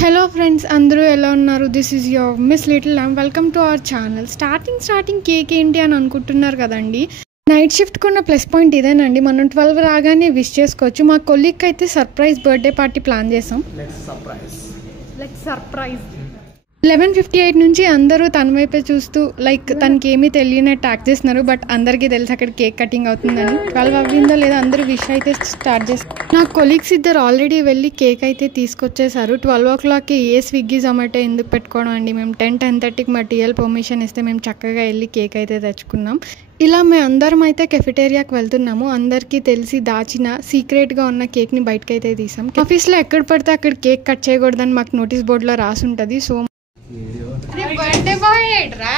Hello friends, అందరూ ఎలా ఉన్నారు? This is your miss little ల్యామ్. Welcome to our channel. Starting cake ఏంటి అని అనుకుంటున్నారు కదండి. నైట్ షిఫ్ట్ కొన్న ప్లస్ పాయింట్ ఇదేనండి, మనం 12 రాగానే విష్ చేసుకోవచ్చు. మా కొలీగ్కి అయితే సర్ప్రైజ్ బర్త్డే పార్టీ ప్లాన్ చేసాం. 11:58 నుంచి అందరూ తన వైపే చూస్తూ తనకి ఏమీ తెలియనట్టు యాక్ట్ చేస్తున్నారు. బట్ అందరికీ తెలుసు అక్కడ కేక్ కటింగ్ అవుతుందని. 12 అవ్విందో లేదా అందరూ విష్ అయితే స్టార్ట్ చేస్తారు. నా కొలీగ్స్ ఇద్దరు ఆల్రెడీ వెళ్ళి కేక్ అయితే తీసుకొచ్చేసారు. 12 o'clockకి ఏ స్విగ్గీ జొమాటో ఎందుకు పెట్టుకోవడం అండి. మేము 10:30కి మా టీఎల్ పర్మిషన్ ఇస్తే మేము చక్కగా వెళ్ళి కేక్ అయితే తెచ్చుకున్నాం. ఇలా మేము అందరం అయితే కెఫెటేరియాకి వెళ్తున్నాము. అందరికీ తెలిసి దాచిన సీక్రెట్గా ఉన్న కేక్ని బయటకు అయితే తీసాం. ఆఫీస్లో ఎక్కడ పడితే అక్కడ కేక్ కట్ చేయకూడదని మాకు నోటీస్ బోర్డులో రాసి ఉంటుంది. సో బర్త్డే బాయ్ ఏడ్రా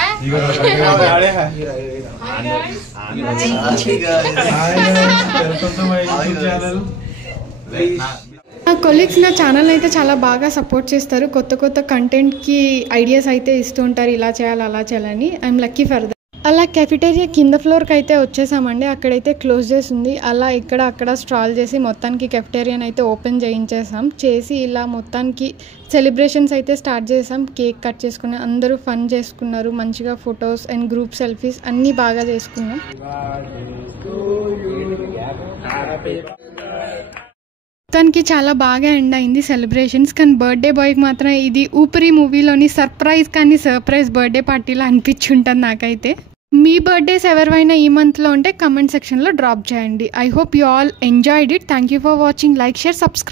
నా కొలీగ్స్ నా ఛానల్ అయితే చాలా బాగా సపోర్ట్ చేస్తారు. కొత్త కంటెంట్కి ఐడియాస్ అయితే ఇస్తూ ఉంటారు, ఇలా చేయాలి అలా చేయాలని. I'm lucky for that. అలా కెఫెటేరియా కింద ఫ్లోర్కి అయితే వచ్చేసామండి. అక్కడైతే క్లోజ్ చేసి ఉంది. అలా ఇక్కడ అక్కడ స్ట్రాల్ చేసి మొత్తానికి కెఫెటేరియాని అయితే ఓపెన్ చేసి ఇలా మొత్తానికి సెలబ్రేషన్స్ అయితే స్టార్ట్ చేసాం. కేక్ కట్ చేసుకుని అందరూ ఫన్ చేసుకున్నారు. మంచిగా ఫొటోస్ అండ్ గ్రూప్ సెల్ఫీస్ అన్నీ బాగా చేసుకున్నాం. తనకి చాలా బాగా ఎండ్ అయింది సెలబ్రేషన్స్. కానీ బర్త్డే బాయ్కి మాత్రం ఇది ఊపిరి మూవీలోని సర్ప్రైజ్ బర్త్డే పార్టీలో అనిపించుంటుంది నాకైతే. మీ బర్త్డేస్ ఎవరివైనా ఈ మంత్లో ఉంటే కమెంట్ సెక్షన్లో డ్రాప్ చేయండి. I hope you all enjoyed it. Thank you for watching. Like, share, subscribe.